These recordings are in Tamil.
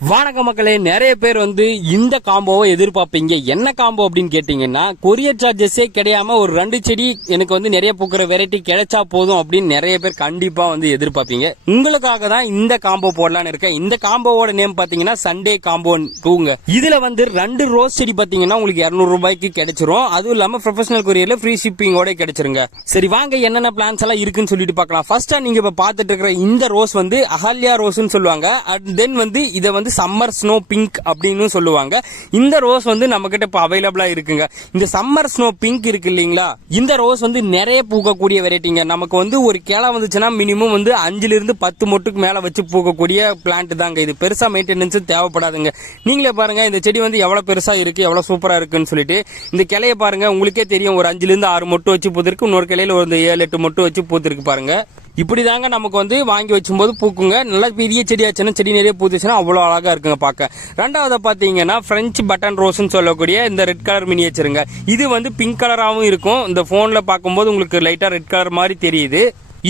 வணக்க மக்களே நிறைய பேர் வந்து இந்த காம்போவை எதிர்பார்ப்பீங்க. என்ன காம்போ அப்படின்னு கேட்டீங்கன்னா கொரியர் சார்ஜஸே கிடையாம ஒரு ரெண்டு செடி எனக்கு வந்து நிறைய பூக்கிற வெரைட்டி கிடைச்சா போதும் அப்படின்னு நிறைய பேர் கண்டிப்பா வந்து எதிர்பார்ப்பீங்க. உங்களுக்காக தான் இந்த காம்போ போடலான்னு இருக்கேன். இந்த காம்போவோட நேம் பாத்தீங்கன்னா சண்டே காம்போ டூங்க இதுல வந்து ரெண்டு ரோஸ் செடி பாத்தீங்கன்னா உங்களுக்கு 200 ரூபாய்க்கு கிடைச்சிரும். அதுவும் இல்லாம ப்ரொஃபஷனல் கொரியர்ல ஃப்ரீ ஷிப்பிங்கோட கிடைச்சிருங்க. சரி வாங்க என்னென்ன பிளான்ஸ் எல்லாம் இருக்குன்னு சொல்லிட்டு பார்க்கலாம். ஃபர்ஸ்டா நீங்க இப்ப பாத்துட்டு இருக்கிற இந்த ரோஸ் வந்து அஹல்யா ரோஸ்னு சொல்லுவாங்க. அண்ட் தென் வந்து இதை வந்து சம்மர் ஸ்னோ பிங்க் அப்படின்னு சொல்லுவாங்க. இந்த ரோஸ் வந்து நம்ம கிட்ட இப்போ அவைலபிளா இருக்குங்க. இந்த சம்மர் ஸ்னோ பிங்க் இருக்கு இல்லைங்களா? இந்த ரோஸ் வந்து நிறைய பூக்கக்கூடிய வெரைட்டிங்க நமக்கு வந்து ஒரு கிளை வந்துச்சுன்னா மினிமம் வந்து அஞ்சுல இருந்து பத்து மொட்டுக்கு மேல வச்சு பூக்கக்கூடிய பிளான்ட் தாங்க இது. பெருசா மெயின்டெனன்ஸ் தேவைப்படாதுங்க. நீங்களே பாருங்க இந்த செடி வந்து எவ்வளவு பெருசா இருக்கு எவ்வளவு சூப்பரா இருக்குன்னு சொல்லிட்டு இந்த கிளைய பாருங்க உங்களுக்கே தெரியும். ஒரு அஞ்சுல இருந்து ஆறு மொட்டு வச்சு பூத்திருக்கு. இன்னொரு கிளையில ஒரு ஏழு எட்டு மொட்டு வச்சு பூத்திருக்கு பாருங்க. இப்படி தாங்க நமக்கு வந்து வாங்கி வச்சும்போது பூக்குங்க. நல்லா பெரிய செடியாச்சுன்னா செடி நிறைய பூத்துச்சுன்னா அவ்வளோ அழகாக இருக்குங்க பார்க்க ரெண்டாவது பார்த்தீங்கன்னா ஃப்ரெஞ்சு பட்டன் ரோஸ்னு சொல்லக்கூடிய இந்த ரெட் கலர் மினியேச்சருங்க இது வந்து பிங்க் கலராகவும் இருக்கும். இந்த ஃபோனில் பார்க்கும்போது உங்களுக்கு லைட்டாக ரெட் கலர் மாதிரி தெரியுது.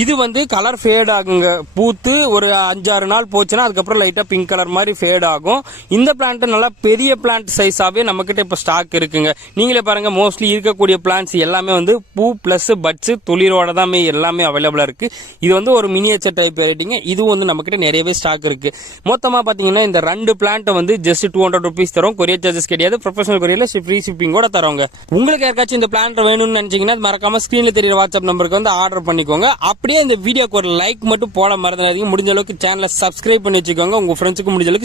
இது வந்து கலர் ஃபேட் ஆகுங்க. பூத்து ஒரு அஞ்சாறு நாள் போச்சுன்னா அதுக்கப்புறம் லைட்டாக பிங்க் கலர் மாதிரி ஃபேட் ஆகும். இந்த பிளான்ட் நல்லா பெரிய பிளான்ட் சைஸாகவே நம்மக்கிட்ட இப்போ ஸ்டாக் இருக்குங்க. நீங்களே பாருங்கள் மோஸ்ட்லி இருக்கக்கூடிய பிளான்ட்ஸ் எல்லாமே வந்து பூ ப்ளஸ் பட்ஸு துளிரோட தான் எல்லாமே அவைலபிளாக இருக்குது இது வந்து ஒரு மினியேச்சர் டைப் வெரைட்டிங்க இதுவும் வந்து நம்மக்கிட்ட நிறையவே ஸ்டாக் இருக்குது மொத்தமாக பார்த்தீங்கன்னா இந்த ரெண்டு பிளான்ட்டை வந்து ஜஸ்ட் டூ ஹண்ட்ரட் ருபீஸ் தரும். கொரியர் சார்ஜஸ் கிடையாது. ப்ரொஃபஷனல் கொரியரில் ஃப்ரீ ஷிப்பிங் கூட தரோங்க உங்களுக்கு யாருக்காச்சும் இந்த பிளான்ட் வேணும்னு நினச்சிங்கன்னா மறக்காம ஸ்க்ரீனில் தெரியுற வாட்ஸ்அப் நம்பருக்கு வந்து ஆர்டர் பண்ணிக்கோங்க. அப்படியே இந்த வீடியோக்கு ஒரு லைக் மட்டும் போட மறந்துடாதீங்க. முடிஞ்ச அளவுக்கு சேனலை சப்ஸ்கிரைப் பண்ணி வச்சுக்கோங்க. உங்க ஃப்ரெண்ட்ஸுக்கு முடிஞ்ச அளவுக்கு